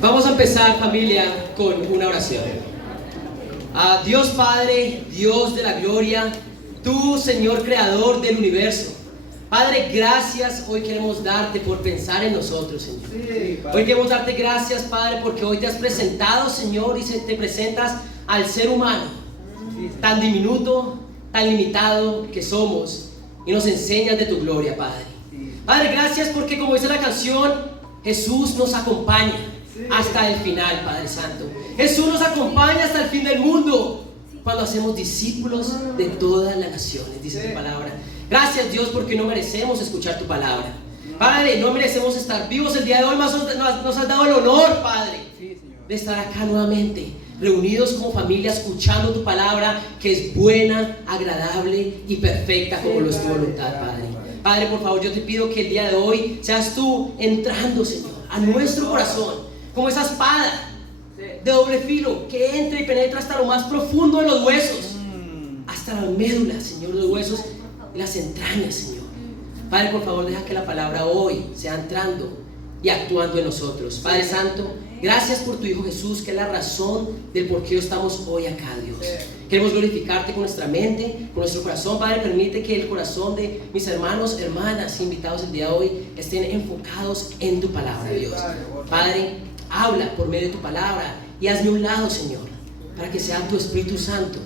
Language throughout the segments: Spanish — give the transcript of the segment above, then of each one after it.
Vamos a empezar, familia, con una oración. Dios Padre, Dios de la gloria, tú, Señor creador del universo. Padre, gracias hoy queremos darte por pensar en nosotros, Señor. Hoy queremos darte gracias, Padre, porque hoy te has presentado, Señor, y te presentas al ser humano, tan diminuto, tan limitado que somos, y nos enseñas de tu gloria, Padre. Padre, gracias porque, como dice la canción, Jesús nos acompaña hasta el final, Padre Santo. Jesús nos acompaña hasta el fin del mundo, cuando hacemos discípulos de todas las naciones, dice tu palabra. Gracias, Dios, porque no merecemos escuchar tu palabra. Padre, no merecemos estar vivos el día de hoy, mas nos has dado el honor, Padre, de estar acá nuevamente, reunidos como familia, escuchando tu palabra, que es buena, agradable y perfecta, como lo es tu voluntad, Padre. Padre, por favor, yo te pido que el día de hoy seas tú entrando, Señor, a nuestro corazón, como esa espada de doble filo que entra y penetra hasta lo más profundo de los huesos, hasta la médula, Señor, de los huesos y las entrañas, Señor. Padre, por favor, deja que la palabra hoy sea entrando y actuando en nosotros. Padre Santo, gracias por tu Hijo Jesús, que es la razón del por qué estamos hoy acá, Dios. Queremos glorificarte con nuestra mente, con nuestro corazón. Padre, permite que el corazón de mis hermanos, hermanas, invitados el día de hoy estén enfocados en tu palabra, Dios. Padre, habla por medio de tu palabra y hazme un lado, Señor, para que sea tu Espíritu Santo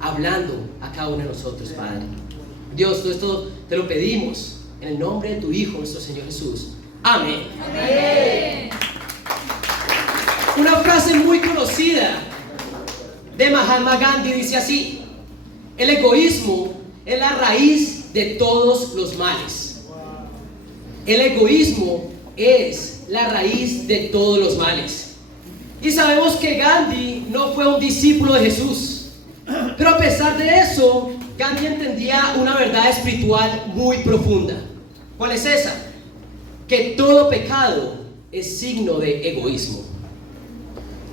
hablando a cada uno de nosotros, Padre. Dios, todo esto te lo pedimos en el nombre de tu Hijo, nuestro Señor Jesús. Amén. Amén. Una frase muy conocida de Mahatma Gandhi dice así: el egoísmo es la raíz de todos los males. El egoísmo es la raíz de todos los males. Y sabemos que Gandhi no fue un discípulo de Jesús, pero a pesar de eso, Gandhi entendía una verdad espiritual muy profunda. ¿Cuál es esa? Que todo pecado es signo de egoísmo.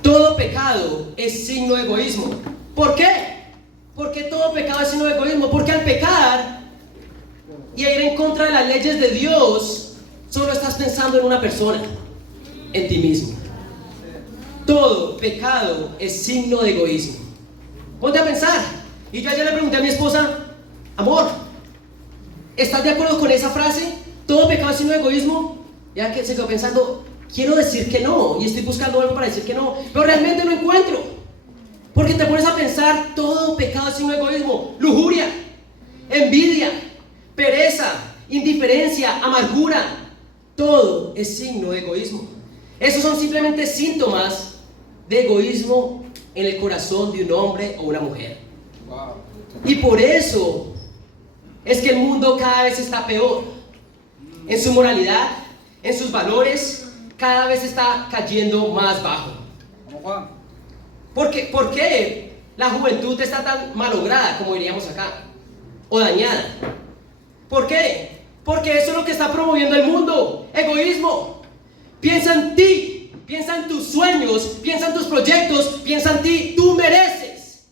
Todo pecado es signo de egoísmo. ¿Por qué? Porque todo pecado es signo de egoísmo. Porque al pecar y a ir en contra de las leyes de Dios, solo estás pensando en una persona, en ti mismo. Todo pecado es signo de egoísmo. Ponte a pensar. Y yo ayer le pregunté a mi esposa: amor, ¿estás de acuerdo con esa frase? ¿Todo pecado es signo de egoísmo? Ya que se quedó pensando, quiero decir que no, y estoy buscando algo para decir que no, pero realmente no encuentro. Porque te pones a pensar, todo pecado es signo de egoísmo. Lujuria, envidia, pereza, indiferencia, amargura, todo es signo de egoísmo. Esos son simplemente síntomas de egoísmo en el corazón de un hombre o una mujer. Y por eso es que el mundo cada vez está peor en su moralidad, en sus valores, cada vez está cayendo más bajo. ¿Por qué la juventud está tan malograda, como diríamos acá, o dañada? ¿Por qué? Porque eso es lo que está promoviendo el mundo: egoísmo. Piensa en ti, piensa en tus sueños, piensa en tus proyectos, piensa en ti. Tú mereces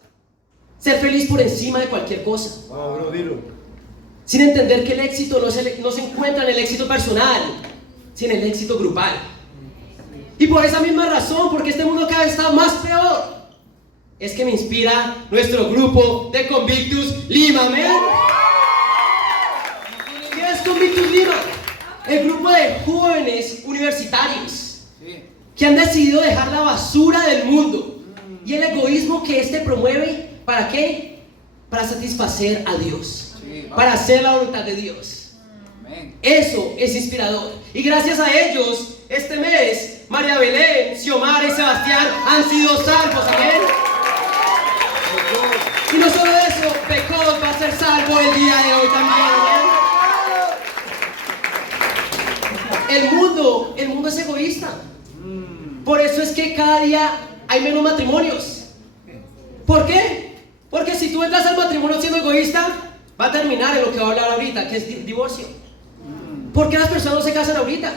ser feliz por encima de cualquier cosa. Sin entender que el éxito no se encuentra en el éxito personal, sino en el éxito grupal. Y por esa misma razón, porque este mundo cada vez está más peor, es que me inspira nuestro grupo de Convictus Lima. ¿Amén? ¿Qué es Convictus Lima? El grupo de jóvenes universitarios que han decidido dejar la basura del mundo y el egoísmo que este promueve. ¿Para qué? Para satisfacer a Dios, para hacer la voluntad de Dios. Eso es inspirador. Y gracias a ellos, este mes, María Belén, Xiomara y Sebastián han sido salvos. Amén. Y no solo eso, Pecos va a ser salvo el día de hoy también. ¿Amén? El mundo es egoísta. Por eso es que cada día hay menos matrimonios. ¿Por qué? Porque si tú entras al matrimonio siendo egoísta, va a terminar en lo que va a hablar ahorita, que es divorcio. ¿Por qué las personas no se casan ahorita?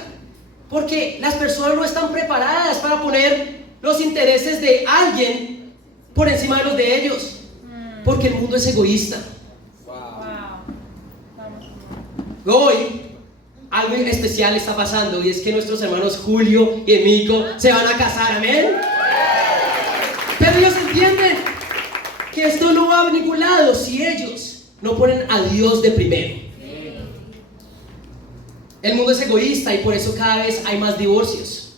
Porque las personas no están preparadas para poner los intereses de alguien por encima de los de ellos. Porque el mundo es egoísta. Hoy algo especial está pasando, y es que nuestros hermanos Julio y Emiko se van a casar, amén. Pero ellos entienden que esto no va a ningún lado si ellos no ponen a Dios de primero. El mundo es egoísta y por eso cada vez hay más divorcios.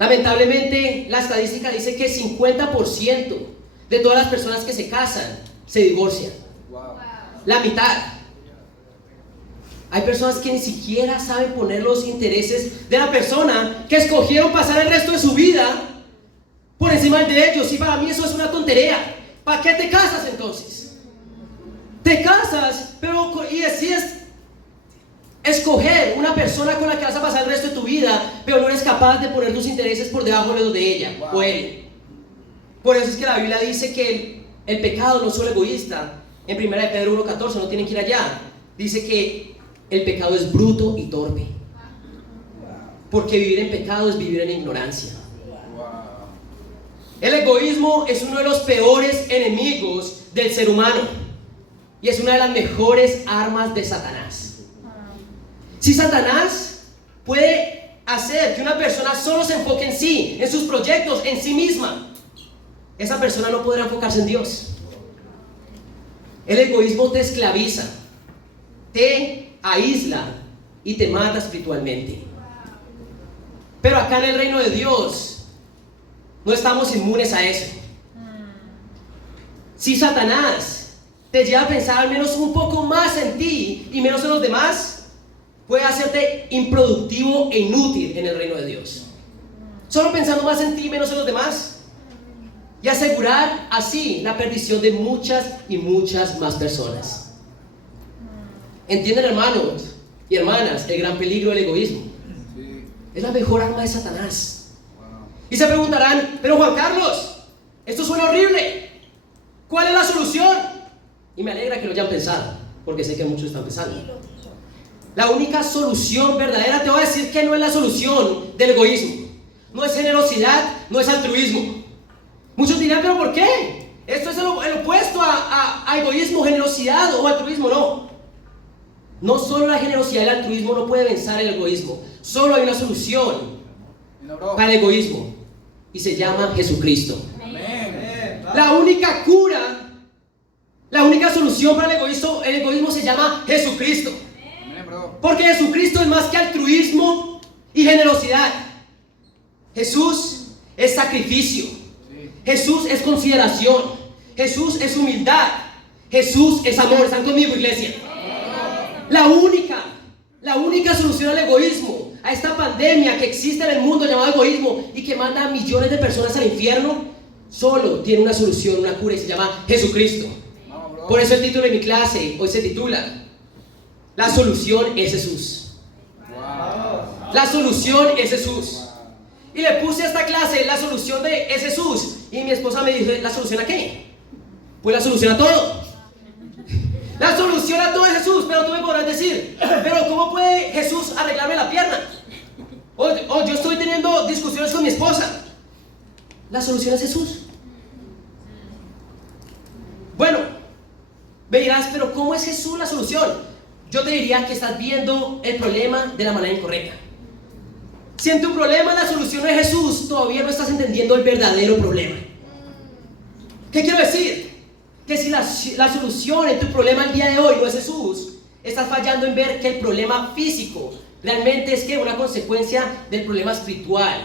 Lamentablemente, la estadística dice que 50% de todas las personas que se casan se divorcian. La mitad. Hay personas que ni siquiera saben poner los intereses de la persona que escogieron pasar el resto de su vida por encima de ellos. Y para mí eso es una tontería. ¿Para qué te casas entonces? Te casas, pero y decides escoger una persona con la que vas a pasar el resto de tu vida, pero no eres capaz de poner tus intereses por debajo de los de ella o él. Por eso es que la Biblia dice que el pecado no es solo egoísta. En 1 Pedro 1:14, no tienen que ir allá, dice que el pecado es bruto y torpe. Porque vivir en pecado es vivir en ignorancia. El egoísmo es uno de los peores enemigos del ser humano y es una de las mejores armas de Satanás. Si Satanás puede hacer que una persona solo se enfoque en sí, en sus proyectos, en sí misma, esa persona no podrá enfocarse en Dios. El egoísmo te esclaviza, te aísla y te mata espiritualmente. Pero acá en el reino de Dios no estamos inmunes a eso. Si Satanás te lleva a pensar al menos un poco más en ti y menos en los demás, puede hacerte improductivo e inútil en el reino de Dios. Solo pensando más en ti y menos en los demás, y asegurar así la perdición de muchas y muchas más personas. ¿Entienden, hermanos y hermanas, el gran peligro del egoísmo? Sí. Es la mejor arma de Satanás. Y se preguntarán, pero Juan Carlos, esto suena horrible, ¿cuál es la solución? Y me alegra que lo hayan pensado, porque sé que muchos están pensando. La única solución verdadera, te voy a decir que no es la solución del egoísmo. No es generosidad, no es altruismo. Muchos dirán, pero ¿por qué? Esto es el opuesto a egoísmo, generosidad o altruismo. No solo la generosidad y el altruismo no puede vencer el egoísmo. Solo hay una solución para el egoísmo y se llama Jesucristo. Amén. La única cura, la única solución para el egoísmo se llama Jesucristo. Porque Jesucristo es más que altruismo y generosidad. Jesús es sacrificio. Jesús es consideración. Jesús es humildad. Jesús es amor. ¿Están conmigo, iglesia? La única solución al egoísmo, a esta pandemia que existe en el mundo llamada egoísmo y que manda a millones de personas al infierno, solo tiene una solución, una cura, y se llama Jesucristo. Por eso el título de mi clase hoy se titula La solución es Jesús. La solución es Jesús. Y le puse a esta clase la solución es Jesús. Y mi esposa me dijo, ¿la solución a qué? Pues la solución a todo. La solución a todo es Jesús. Pero tú me podrás decir, pero ¿cómo puede Jesús arreglarme la pierna? O yo estoy teniendo discusiones con mi esposa. La solución es Jesús. Bueno, me dirás, pero ¿cómo es Jesús la solución? Yo te diría que estás viendo el problema de la manera incorrecta. Si en tu problema la solución no es Jesús, todavía no estás entendiendo el verdadero problema. ¿Qué quiero decir? Que si la solución en tu problema el día de hoy no es Jesús, estás fallando en ver que el problema físico realmente es que una consecuencia del problema espiritual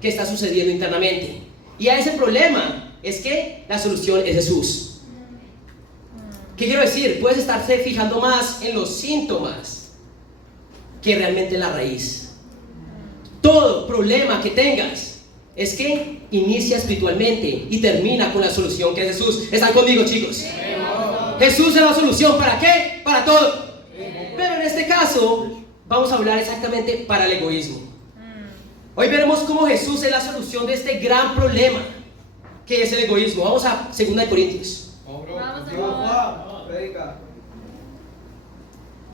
que está sucediendo internamente. Y a ese problema es que la solución es Jesús. ¿Qué quiero decir? Puedes estarse fijando más en los síntomas que realmente en la raíz. Todo problema que tengas es que inicia espiritualmente y termina con la solución que es Jesús. ¿Están conmigo, chicos? Jesús es la solución. ¿Para qué? Para todo. Pero en este caso vamos a hablar exactamente para el egoísmo. Hoy veremos cómo Jesús es la solución de este gran problema que es el egoísmo. Vamos a 2 Corintios.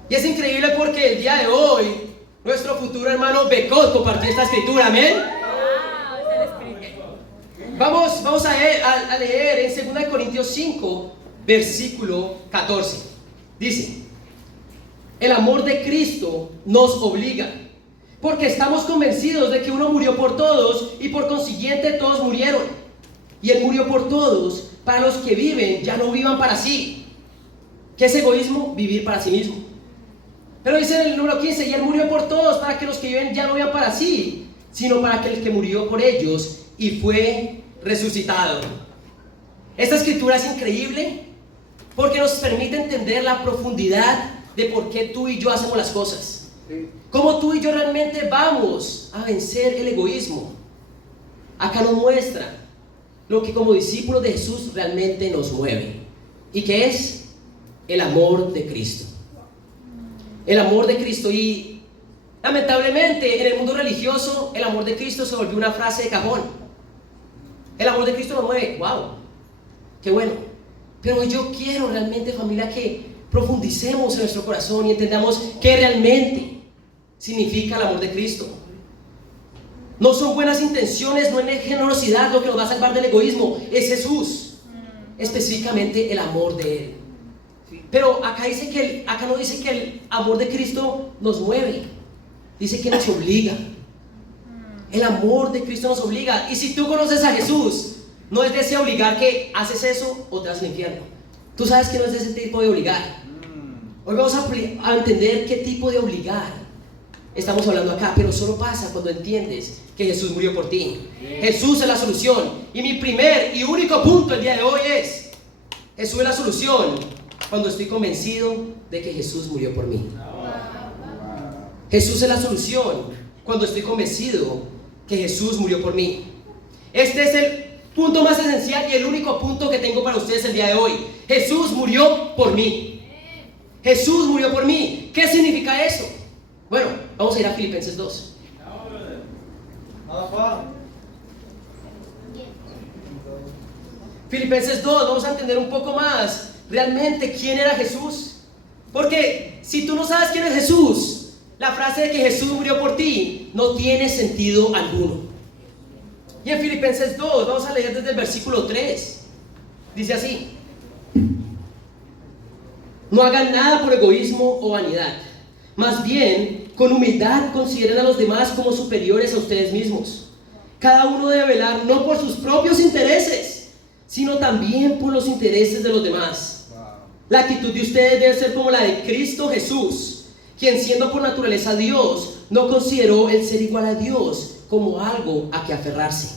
Y es increíble porque el día de hoy nuestro futuro hermano Becot compartió esta escritura, amén. Vamos a leer en 2 Corintios 5, versículo 14. Dice: El amor de Cristo nos obliga, porque estamos convencidos de que uno murió por todos y por consiguiente todos murieron. Y Él murió por todos, para los que viven ya no vivan para sí. ¿Qué es egoísmo? Vivir para sí mismo. Pero dice en el número 15, y Él murió por todos, para que los que viven ya no vivan para sí, sino para aquel que murió por ellos y fue resucitado. Esta escritura es increíble porque nos permite entender la profundidad de por qué tú y yo hacemos las cosas. Cómo tú y yo realmente vamos a vencer el egoísmo. Acá nos muestra lo que como discípulos de Jesús realmente nos mueve. ¿Y qué es? El amor de Cristo. El amor de Cristo. Y lamentablemente en el mundo religioso el amor de Cristo se volvió una frase de cajón. El amor de Cristo nos mueve. ¡Wow! ¡Qué bueno! Pero yo quiero realmente, familia, que profundicemos en nuestro corazón y entendamos qué realmente significa el amor de Cristo. No son buenas intenciones, no es generosidad lo que nos va a salvar del egoísmo, es Jesús, específicamente el amor de Él. Pero acá no dice que el amor de Cristo nos mueve, dice que nos obliga. El amor de Cristo nos obliga. Y si tú conoces a Jesús, no es de ese obligar que haces eso o te vas al infierno. Tú sabes que no es de ese tipo de obligar. Hoy vamos a entender qué tipo de obligar estamos hablando acá, pero solo pasa cuando entiendes que Jesús murió por ti. Jesús es la solución. Y mi primer y único punto el día de hoy es: Jesús es la solución cuando estoy convencido de que Jesús murió por mí. Jesús es la solución cuando estoy convencido que Jesús murió por mí. Este es el punto más esencial y el único punto que tengo para ustedes el día de hoy. Jesús murió por mí. Jesús murió por mí. ¿Qué significa eso? Bueno, vamos a ir a Filipenses 2. Filipenses 2, vamos a entender un poco más realmente quién era Jesús. Porque si tú no sabes quién es Jesús, la frase de que Jesús murió por ti no tiene sentido alguno. Y en Filipenses 2, vamos a leer desde el versículo 3. Dice así: no hagan nada por egoísmo o vanidad, más bien con humildad consideren a los demás como superiores a ustedes mismos. Cada uno debe velar no por sus propios intereses, sino también por los intereses de los demás. La actitud de ustedes debe ser como la de Cristo Jesús, quien siendo por naturaleza Dios, no consideró el ser igual a Dios como algo a que aferrarse.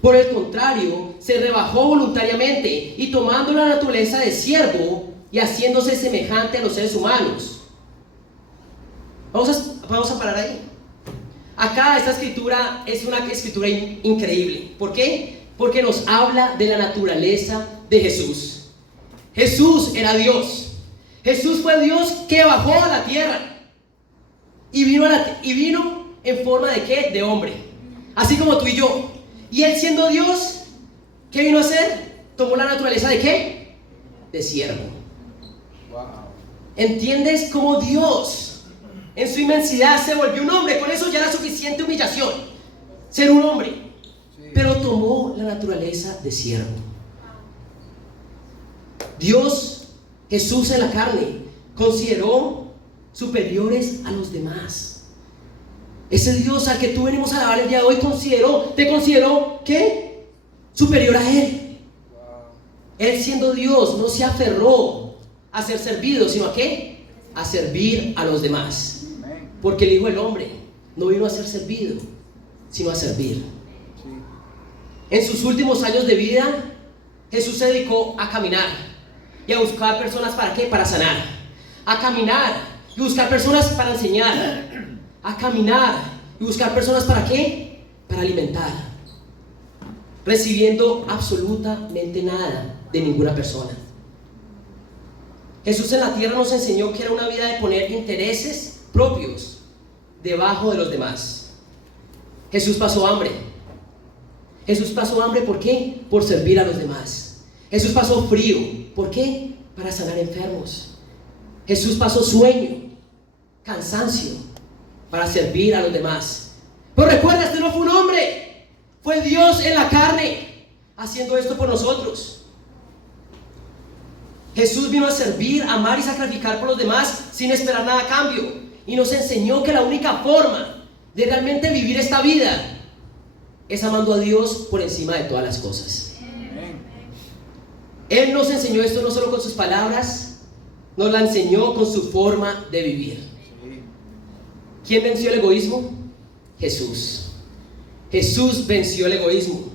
Por el contrario, se rebajó voluntariamente y tomando la naturaleza de siervo y haciéndose semejante a los seres humanos. Vamos a parar ahí. Acá esta escritura es una escritura increíble. ¿Por qué? Porque nos habla de la naturaleza de Jesús. Jesús era Dios. Jesús fue Dios que bajó a la tierra y vino en forma de ¿qué? De hombre, así como tú y yo. Y Él siendo Dios, ¿qué vino a hacer? Tomó la naturaleza ¿de qué? De siervo. ¿Entiendes cómo Dios en su inmensidad se volvió un hombre? Con eso ya era suficiente humillación, ser un hombre. Pero tomó la naturaleza de siervo. Dios, Jesús en la carne, consideró superiores a los demás. Ese Dios al que tú venimos a alabar el día de hoy te consideró ¿qué? Superior a Él. Él siendo Dios no se aferró a ser servido, sino ¿a qué? A servir a los demás. Porque el Hijo del Hombre no vino a ser servido, sino a servir. En sus últimos años de vida, Jesús se dedicó a caminar y a buscar personas ¿para qué? Para sanar. A caminar y buscar personas para enseñar. A caminar y buscar personas ¿para qué? Para alimentar, recibiendo absolutamente nada de ninguna persona. Jesús en la tierra nos enseñó que era una vida de poner intereses propios debajo de los demás. Jesús pasó hambre. Jesús pasó hambre, ¿por qué? Por servir a los demás. Jesús pasó frío, ¿por qué? Para sanar enfermos. Jesús pasó sueño, cansancio, para servir a los demás. Pero recuerda, este no fue un hombre, fue Dios en la carne, haciendo esto por nosotros. Jesús vino a servir, amar y sacrificar por los demás sin esperar nada a cambio. Y nos enseñó que la única forma de realmente vivir esta vida es amando a Dios por encima de todas las cosas. Él nos enseñó esto no solo con sus palabras, nos la enseñó con su forma de vivir. ¿Quién venció el egoísmo? Jesús. Jesús venció el egoísmo.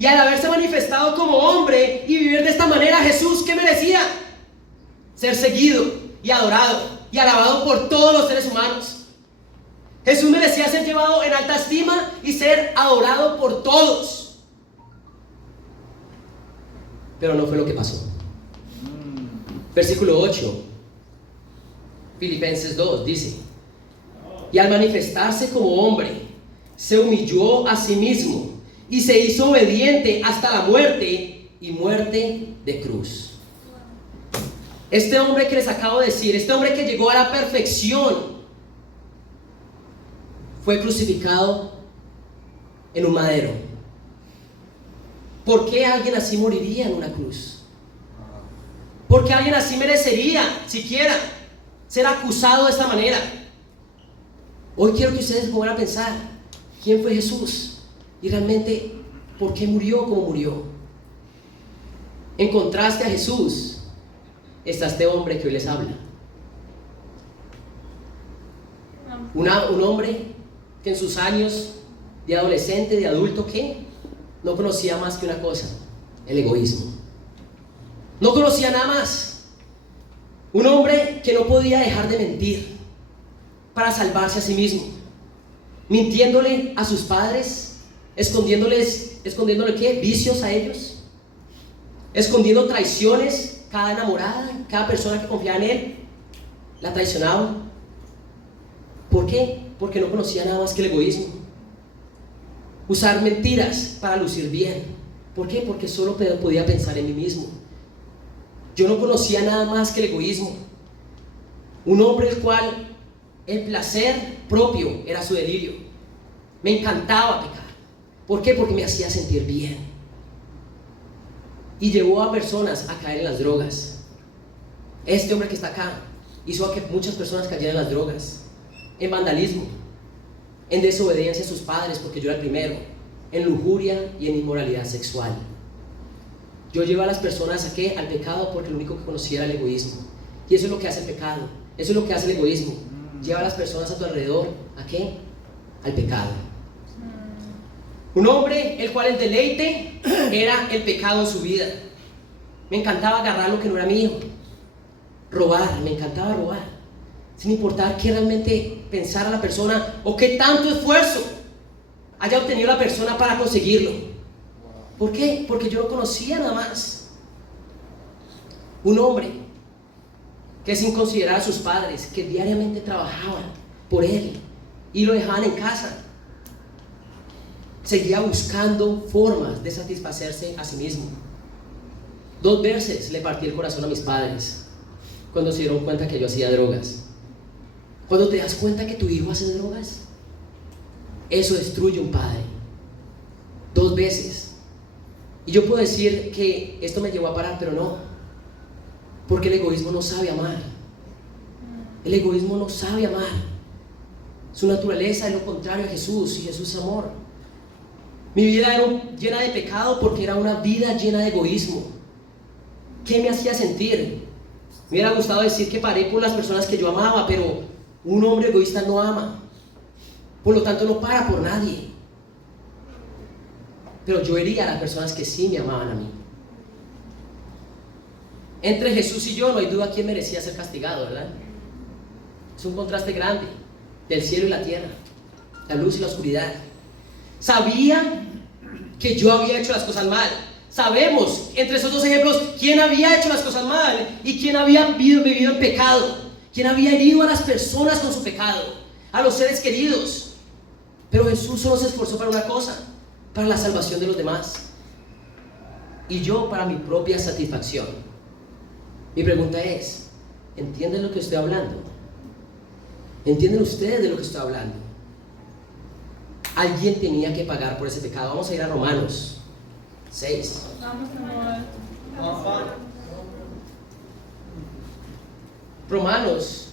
Y al haberse manifestado como hombre y vivir de esta manera, Jesús, ¿qué merecía? Ser seguido y adorado y alabado por todos los seres humanos. Jesús merecía ser llevado en alta estima y ser adorado por todos. Pero no fue lo que pasó. Versículo 8, Filipenses 2 dice: y al manifestarse como hombre, se humilló a sí mismo y se hizo obediente hasta la muerte, y muerte de cruz. Este hombre que les acabo de decir, este hombre que llegó a la perfección, fue crucificado en un madero. ¿Por qué alguien así moriría en una cruz? ¿Por qué alguien así merecería siquiera ser acusado de esta manera? Hoy quiero que ustedes puedan pensar: ¿quién fue Jesús? Y realmente, ¿por qué murió como murió? En contraste a Jesús está este hombre que hoy les habla. Un hombre que en sus años de adolescente, de adulto, ¿qué? No conocía más que una cosa: el egoísmo. No conocía nada más. Un hombre que no podía dejar de mentir para salvarse a sí mismo, mintiéndole a sus padres, escondiéndole ¿qué? Vicios a ellos, escondiendo traiciones. Cada enamorada, cada persona que confiaba en él, la traicionaba. ¿Por qué? Porque no conocía nada más que el egoísmo. Usar mentiras para lucir bien. ¿Por qué? Porque solo podía pensar en mí mismo. Yo no conocía nada más que el egoísmo. Un hombre el cual el placer propio era su delirio. Me encantaba pecar. ¿Por qué? Porque me hacía sentir bien. Y llevó a personas a caer en las drogas. Este hombre que está acá hizo a que muchas personas cayeran en las drogas, en vandalismo, en desobediencia a sus padres, porque yo era el primero, en lujuria y en inmoralidad sexual. Yo llevo a las personas ¿a qué? Al pecado, porque lo único que conocía era el egoísmo. Y eso es lo que hace el pecado, eso es lo que hace el egoísmo. Lleva a las personas a tu alrededor ¿a qué? Al pecado. Un hombre el cual el deleite era el pecado en su vida. Me encantaba agarrar lo que no era mío, robar, me encantaba robar, sin importar qué realmente pensara la persona o qué tanto esfuerzo haya obtenido la persona para conseguirlo. ¿Por qué? Porque yo no conocía nada más. Un hombre que, sin considerar a sus padres, que diariamente trabajaban por él y lo dejaban en casa, seguía buscando formas de satisfacerse a sí mismo. 2 veces le partí el corazón a mis padres cuando se dieron cuenta que yo hacía drogas. Cuando te das cuenta que tu hijo hace drogas, eso destruye un padre. 2 veces. Y yo puedo decir que esto me llevó a parar, pero no, porque el egoísmo no sabe amar. El egoísmo no sabe amar. Su naturaleza es lo contrario a Jesús, y Jesús es amor. Mi vida era llena de pecado porque era una vida llena de egoísmo. ¿Qué me hacía sentir? Me hubiera gustado decir que paré por las personas que yo amaba, pero un hombre egoísta no ama. Por lo tanto, no para por nadie. Pero yo hería a las personas que sí me amaban a mí. Entre Jesús y yo no hay duda quién merecía ser castigado, ¿verdad? Es un contraste grande del cielo y la tierra, la luz y la oscuridad. Sabía que yo había hecho las cosas mal. Sabemos entre esos 2 ejemplos quién había hecho las cosas mal y quién había vivido en pecado, quién había herido a las personas con su pecado, a los seres queridos. Pero Jesús solo se esforzó para una cosa: para la salvación de los demás, y yo para mi propia satisfacción. Mi pregunta es: ¿entienden lo que estoy hablando? ¿Entienden ustedes de lo que estoy hablando? Alguien tenía que pagar por ese pecado. Vamos a ir a Romanos 6. Romanos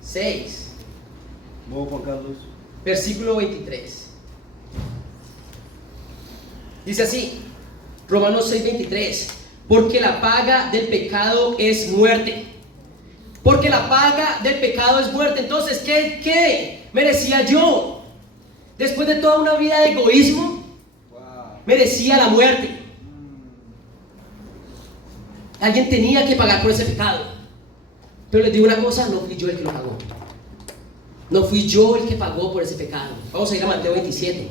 6, Vamos, Juan Carlos. versículo 23. Dice así, Romanos 6, 23. Porque la paga del pecado es muerte. Porque la paga del pecado es muerte. Entonces, ¿qué merecía yo? Después de toda una vida de egoísmo, merecía la muerte. Alguien tenía que pagar por ese pecado. Pero les digo una cosa, no fui yo el que lo pagó. No fui yo el que pagó por ese pecado. Vamos a ir a Mateo 27.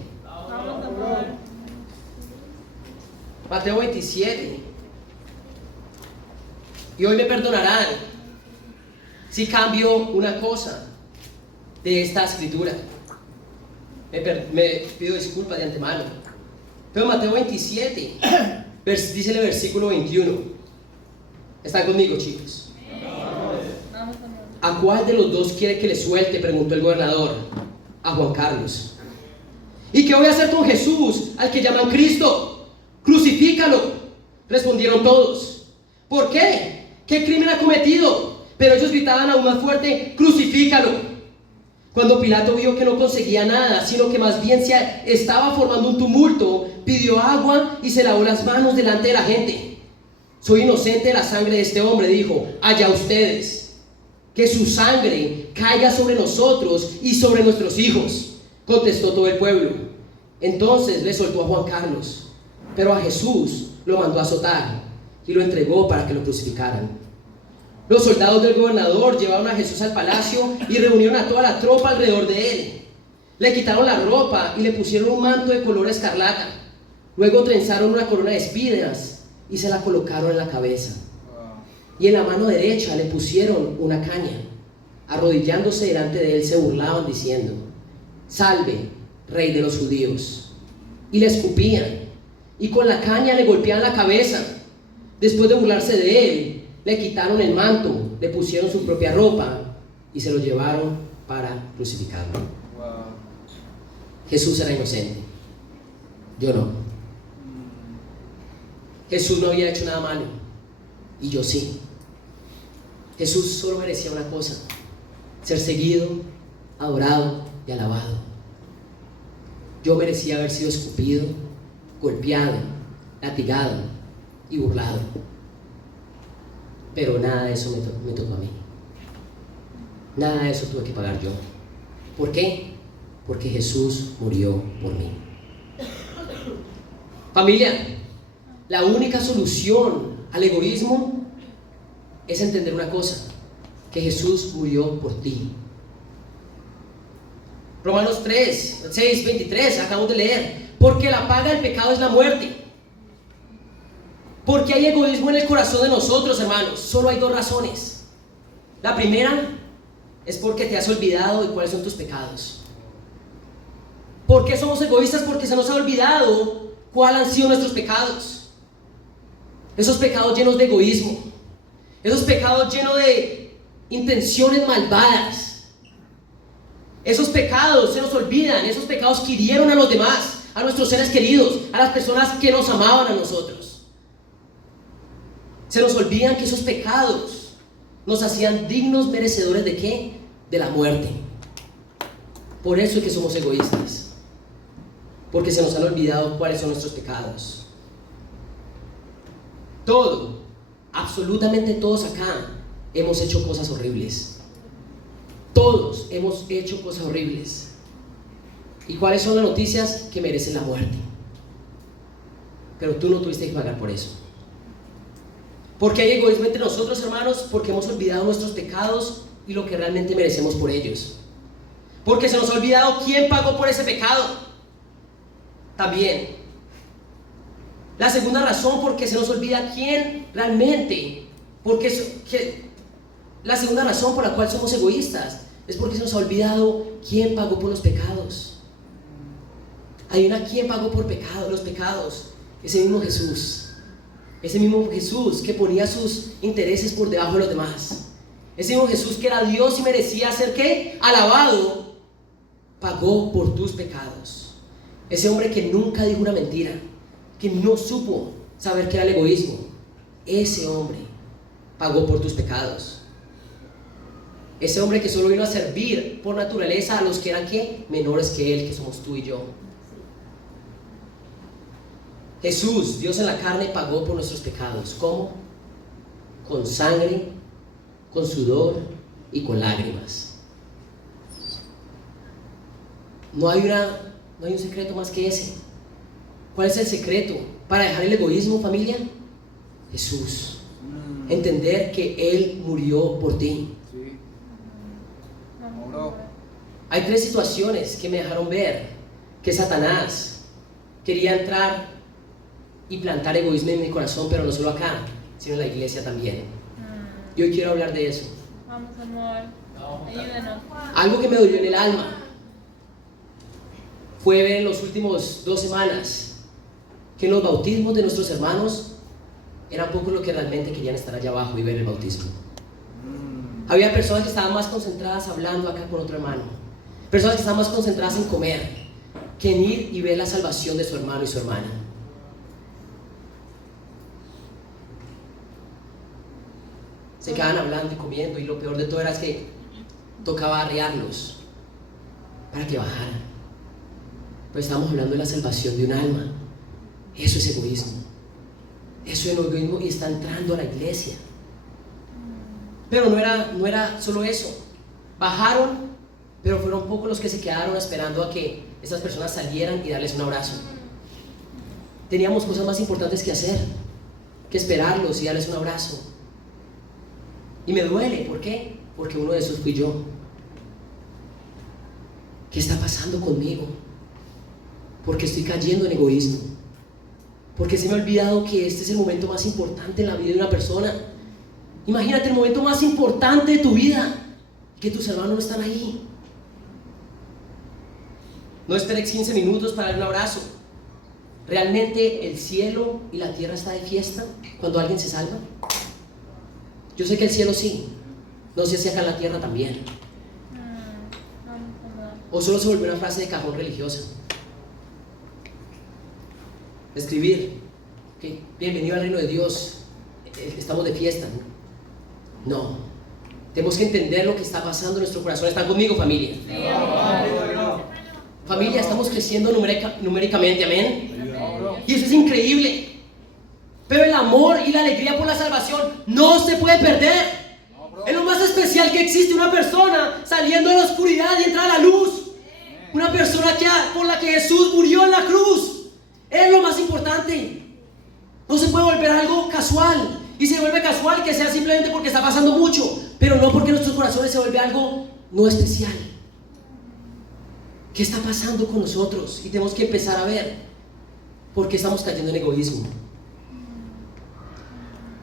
Mateo 27. Y hoy me perdonarán si cambio una cosa de esta escritura. Me pido disculpas de antemano. Pero Mateo 27, dice el versículo 21. ¿Están conmigo, chicos? ¿A cuál de los dos quiere que le suelte?, preguntó el gobernador. A Juan Carlos. ¿Y qué voy a hacer con Jesús, al que llaman Cristo? Crucifícalo, respondieron todos. ¿Por qué? ¿Qué crimen ha cometido? Pero ellos gritaban aún más fuerte: crucifícalo. Cuando Pilato vio que no conseguía nada, sino que más bien se estaba formando un tumulto, pidió agua y se lavó las manos delante de la gente. Soy inocente de la sangre de este hombre, dijo. Allá ustedes. Que su sangre caiga sobre nosotros y sobre nuestros hijos, contestó todo el pueblo. Entonces le soltó a Juan Carlos, pero a Jesús lo mandó a azotar y lo entregó para que lo crucificaran. Los soldados del gobernador llevaron a Jesús al palacio y reunieron a toda la tropa alrededor de él. Le quitaron la ropa y le pusieron un manto de color escarlata. Luego trenzaron una corona de espinas y se la colocaron en la cabeza. Y en la mano derecha le pusieron una caña. Arrodillándose delante de él se burlaban diciendo: Salve, Rey de los judíos. Y le escupían y con la caña le golpeaban la cabeza. Después de burlarse de él, le quitaron el manto, le pusieron su propia ropa y se lo llevaron para crucificarlo. Jesús era inocente, yo no. Jesús no había hecho nada malo y yo sí. Jesús solo merecía una cosa: ser seguido, adorado y alabado. Yo merecía haber sido escupido, golpeado, latigado y burlado. Pero nada de eso me tocó a mí. Nada de eso tuve que pagar yo. ¿Por qué? Porque Jesús murió por mí. Familia, la única solución al egoísmo es entender una cosa: que Jesús murió por ti. Romanos 6, 23, acabamos de leer. Porque la paga del pecado es la muerte. Porque hay egoísmo en el corazón de nosotros, hermanos. Solo hay dos razones. La primera es porque te has olvidado de cuáles son tus pecados. ¿Por qué somos egoístas? Porque se nos ha olvidado cuáles han sido nuestros pecados. Esos pecados llenos de egoísmo, esos pecados llenos de intenciones malvadas. Esos pecados se nos olvidan, esos pecados que hirieron a los demás, a nuestros seres queridos, a las personas que nos amaban a nosotros. Se nos olvidan que esos pecados nos hacían dignos merecedores ¿de qué? De la muerte. Por eso es que somos egoístas, porque se nos han olvidado cuáles son nuestros pecados. Todo, absolutamente todos acá hemos hecho cosas horribles. Todos hemos hecho cosas horribles. ¿Y cuáles son las noticias? Que merecen la muerte. Pero tú no tuviste que pagar por eso. Porque hay egoísmo entre nosotros, hermanos, porque hemos olvidado nuestros pecados y lo que realmente merecemos por ellos. Porque se nos ha olvidado quién pagó por ese pecado. También. La segunda razón, porque se nos olvida quién realmente, la segunda razón por la cual somos egoístas es porque se nos ha olvidado quién pagó por los pecados. Hay quien pagó por los pecados, ese mismo Jesús. Ese mismo Jesús que ponía sus intereses por debajo de los demás. Ese mismo Jesús que era Dios y merecía ser ¿qué? Alabado, pagó por tus pecados. Ese hombre que nunca dijo una mentira, que no supo saber qué era el egoísmo, ese hombre pagó por tus pecados. Ese hombre que solo vino a servir por naturaleza a los que eran ¿qué? Menores que él, que somos tú y yo. Jesús, Dios en la carne, pagó por nuestros pecados. ¿Cómo? Con sangre, con sudor y con lágrimas. No hay un secreto más que ese. ¿Cuál es el secreto para dejar el egoísmo, familia? Jesús. Entender que Él murió por ti. Sí. Hay 3 situaciones que me dejaron ver que Satanás quería entrar y plantar egoísmo en mi corazón, pero no solo acá, sino en la iglesia también. Y hoy quiero hablar de eso. Vamos, amor. Ayúdanos. Algo que me dolió en el alma fue ver en las últimas 2 semanas que en los bautismos de nuestros hermanos eran pocos los que realmente querían estar allá abajo y ver el bautismo. Había personas que estaban más concentradas hablando acá con otro hermano, personas que estaban más concentradas en comer que en ir y ver la salvación de su hermano y su hermana. Se quedaban hablando y comiendo, y lo peor de todo era que tocaba arrearlos para que bajaran. Pero estamos hablando de la salvación de un alma. Eso es egoísmo. Eso es egoísmo y está entrando a la iglesia. Pero no era solo eso. Bajaron, pero fueron pocos los que se quedaron esperando a que esas personas salieran y darles un abrazo. Teníamos cosas más importantes que hacer que esperarlos y darles un abrazo. Y me duele, ¿por qué? Porque uno de esos fui yo. ¿Qué está pasando conmigo? Porque estoy cayendo en egoísmo. Porque se me ha olvidado que este es el momento más importante en la vida de una persona. Imagínate el momento más importante de tu vida, que tus hermanos no están ahí. No esperes 15 minutos para dar un abrazo. ¿Realmente el cielo y la tierra está de fiesta cuando alguien se salva? Yo sé que el cielo sí. No sé si acá en la tierra también. O solo se volvió una frase de cajón religiosa. Escribir que bienvenido al reino de Dios, estamos de fiesta. No, tenemos que entender lo que está pasando en nuestro corazón. ¿Están conmigo, familia? Sí, Familia, estamos creciendo numéricamente, amén. Y eso es increíble. Pero el amor y la alegría por la salvación no se puede perder. Es lo más especial que existe, una persona saliendo de la oscuridad y entrar a la luz. Una persona por la que Jesús murió en la cruz. Es lo más importante. No se puede volver algo casual. Y se vuelve casual que sea simplemente porque está pasando mucho, pero no porque nuestros corazones se vuelve algo no especial. ¿Qué está pasando con nosotros? Y tenemos que empezar a ver por qué estamos cayendo en egoísmo.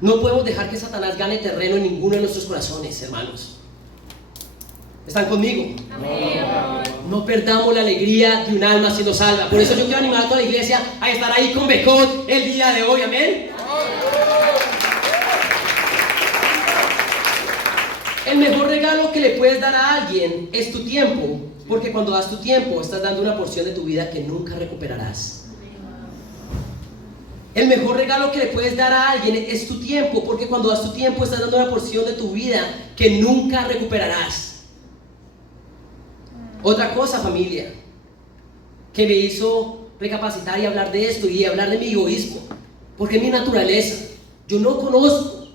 No podemos dejar que Satanás gane terreno en ninguno de nuestros corazones, hermanos. ¿Están conmigo? Amén. No perdamos la alegría de un alma siendo salva. Por eso yo quiero animar a toda la iglesia a estar ahí con Becot el día de hoy, amén. El mejor regalo que le puedes dar a alguien es tu tiempo, porque cuando das tu tiempo estás dando una porción de tu vida que nunca recuperarás. El mejor regalo que le puedes dar a alguien es tu tiempo, porque cuando das tu tiempo estás dando una porción de tu vida que nunca recuperarás. Otra cosa, familia, que me hizo recapacitar y hablar de esto y hablar de mi egoísmo, porque es mi naturaleza. Yo no conozco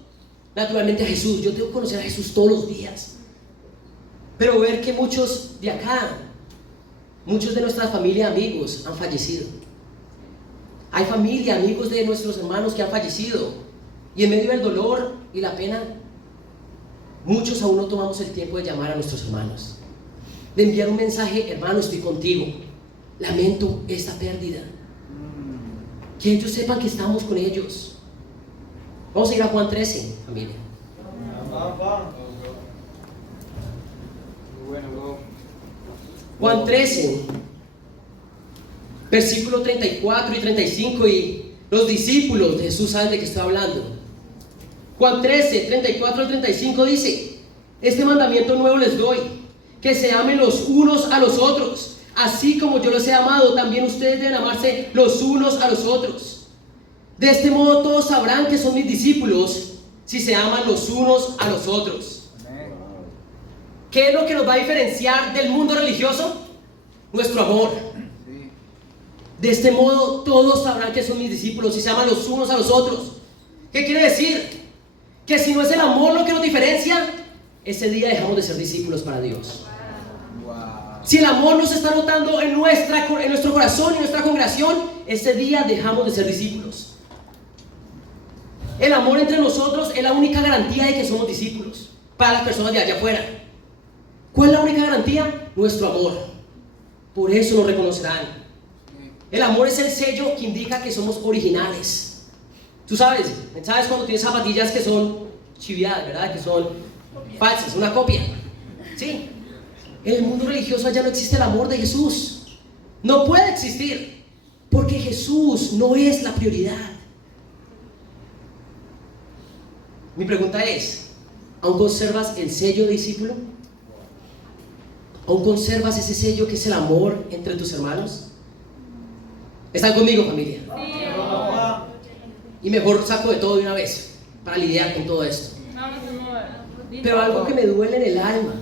naturalmente a Jesús, yo tengo que conocer a Jesús todos los días. Pero ver que muchos de acá, muchos de nuestra familia, amigos, han fallecido. Hay familia, amigos de nuestros hermanos que han fallecido. Y en medio del dolor y la pena, muchos aún no tomamos el tiempo de llamar a nuestros hermanos, de enviar un mensaje: hermano, estoy contigo, lamento esta pérdida. Que ellos sepan que estamos con ellos. Vamos a ir a Juan 13, familia. Juan 13, versículo 34 y 35, y los discípulos de Jesús saben de qué estoy hablando. Juan 13, 34 al 35 dice: este mandamiento nuevo les doy, que se amen los unos a los otros, así como yo los he amado, también ustedes deben amarse los unos a los otros. De este modo todos sabrán que son mis discípulos, si se aman los unos a los otros. ¿Qué es lo que nos va a diferenciar del mundo religioso? Nuestro amor. De este modo todos sabrán que son mis discípulos y se aman los unos a los otros. ¿Qué quiere decir? Que si no es el amor lo que nos diferencia, ese día dejamos de ser discípulos para Dios. Si el amor no se está notando en nuestro corazón y en nuestra congregación, ese día dejamos de ser discípulos. El amor entre nosotros es la única garantía de que somos discípulos para las personas de allá afuera. ¿Cuál es la única garantía? Nuestro amor. Por eso nos reconocerán. El amor es el sello que indica que somos originales. Tú sabes cuando tienes zapatillas que son chiviadas, ¿verdad? Que son falsas, una copia. Sí. En el mundo religioso ya no existe el amor de Jesús. No puede existir, porque Jesús no es la prioridad. Mi pregunta es, ¿aún conservas el sello de discípulo? ¿Aún conservas ese sello que es el amor entre tus hermanos? ¿Están conmigo, familia? Y mejor saco de todo de una vez para lidiar con todo esto. Pero algo que me duele en el alma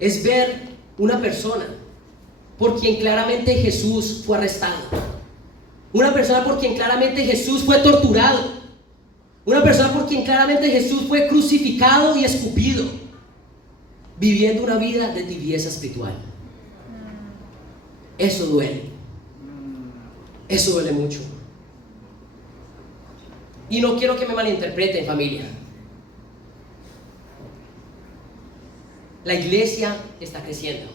es ver una persona por quien claramente Jesús fue arrestado, una persona por quien claramente Jesús fue torturado, una persona por quien claramente Jesús fue crucificado y escupido, viviendo una vida de tibieza espiritual. Eso duele. Eso duele mucho. Y no quiero que me malinterpreten, familia. La iglesia está creciendo.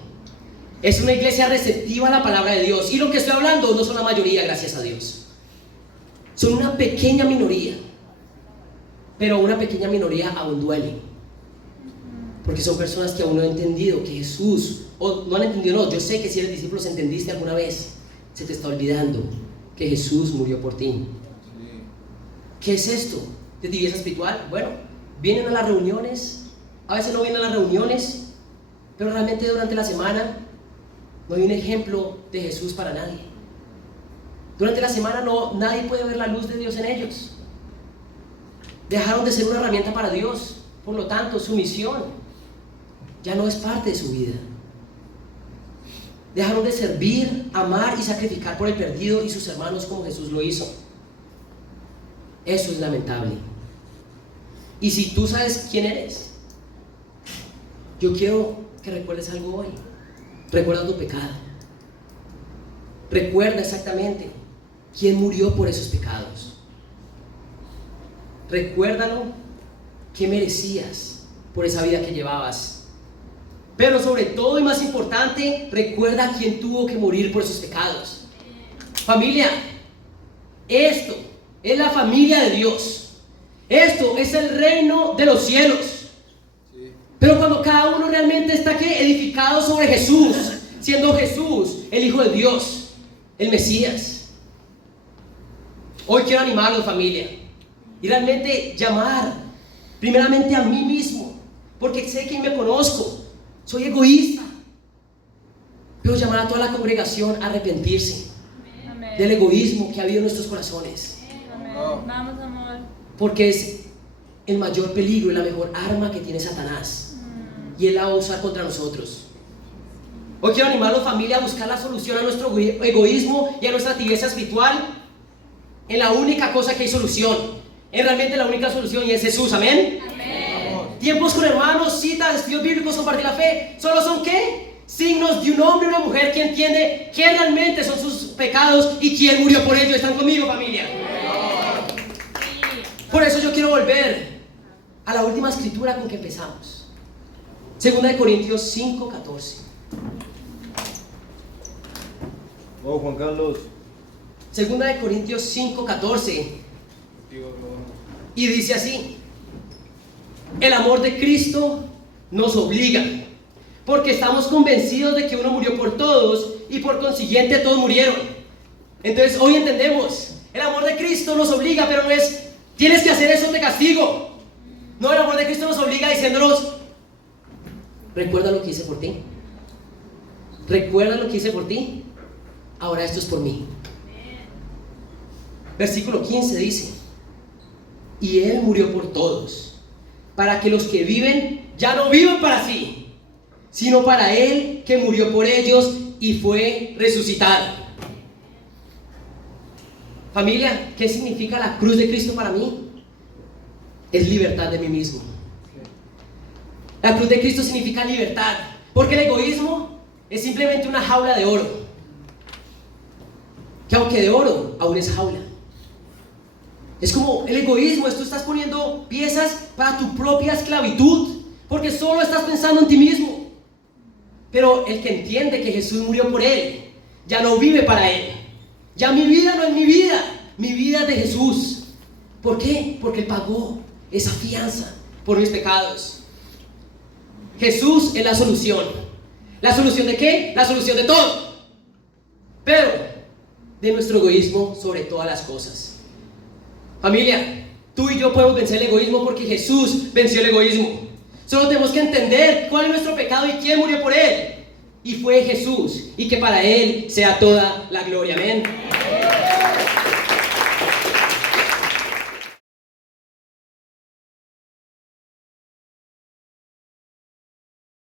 Es una iglesia receptiva a la palabra de Dios. Y lo que estoy hablando no son la mayoría, gracias a Dios. Son una pequeña minoría. Pero una pequeña minoría aún duele. Porque son personas que aún no han entendido que Jesús, o no han entendido, no, yo sé que si eres discípulo entendiste alguna vez. Se te está olvidando que Jesús murió por ti. ¿Qué es esto de tibieza espiritual? Bueno, vienen a las reuniones, a veces no vienen a las reuniones, pero realmente durante la semana no hay un ejemplo de Jesús para nadie. Durante la semana nadie puede ver la luz de Dios en ellos. Dejaron de ser una herramienta para Dios, por lo tanto su misión ya no es parte de su vida. Dejaron de servir, amar y sacrificar por el perdido y sus hermanos como Jesús lo hizo. Eso es lamentable. Y si tú sabes quién eres, yo quiero que recuerdes algo hoy. Recuerda tu pecado. Recuerda exactamente quién murió por esos pecados. Recuérdalo, qué merecías por esa vida que llevabas. Pero sobre todo y más importante, recuerda quién tuvo que morir por esos pecados. Familia, esto es la familia de Dios. Esto es el reino de los cielos. Pero cuando cada uno realmente está edificado sobre Jesús, siendo Jesús el Hijo de Dios, el Mesías. Hoy quiero animarlos, familia, y realmente llamar primeramente a mí mismo, porque sé que me conozco. Soy egoísta, pero llamar a toda la congregación a arrepentirse del egoísmo que ha habido en nuestros corazones. Vamos, amor. Porque es el mayor peligro y la mejor arma que tiene Satanás, y él la va a usar contra nosotros. Hoy quiero animarlos, familia, a buscar la solución a nuestro egoísmo y a nuestra tibieza espiritual en la única cosa que hay solución, en realmente la única solución, y es Jesús. Amén. Tiempos con hermanos, citas, estudios bíblicos, compartir la fe, solo son ¿qué? Signos de un hombre y una mujer que entiende qué realmente son sus pecados y quién murió por ellos. ¿Están conmigo, familia? Por eso yo quiero volver a la última escritura con que empezamos. 2 Corintios 5:14. Oh, Juan Carlos. 2 Corintios 5:14. Y dice así: el amor de Cristo nos obliga, porque estamos convencidos de que uno murió por todos y por consiguiente todos murieron. Entonces hoy entendemos, el amor de Cristo nos obliga, pero no es tienes que hacer eso, te castigo. No, el amor de Cristo nos obliga diciéndonos: recuerda lo que hice por ti. Recuerda lo que hice por ti. Ahora esto es por mí. Versículo 15 dice: y Él murió por todos, para que los que viven ya no vivan para sí, sino para Él que murió por ellos y fue resucitado. Familia, ¿qué significa la cruz de Cristo para mí? Es libertad de mí mismo. La cruz de Cristo significa libertad, porque el egoísmo es simplemente una jaula de oro, que aunque de oro, aún es jaula. Es como el egoísmo, tú estás poniendo piezas para tu propia esclavitud, porque solo estás pensando en ti mismo. Pero el que entiende que Jesús murió por él, ya no vive para él. Ya mi vida no es mi vida es de Jesús. ¿Por qué? Porque Él pagó esa fianza por mis pecados. Jesús es la solución. ¿La solución de qué? La solución de todo. Pero de nuestro egoísmo sobre todas las cosas. Familia, tú y yo podemos vencer el egoísmo porque Jesús venció el egoísmo. Solo tenemos que entender cuál es nuestro pecado y quién murió por él. Y fue Jesús. Y que para Él sea toda la gloria. Amén.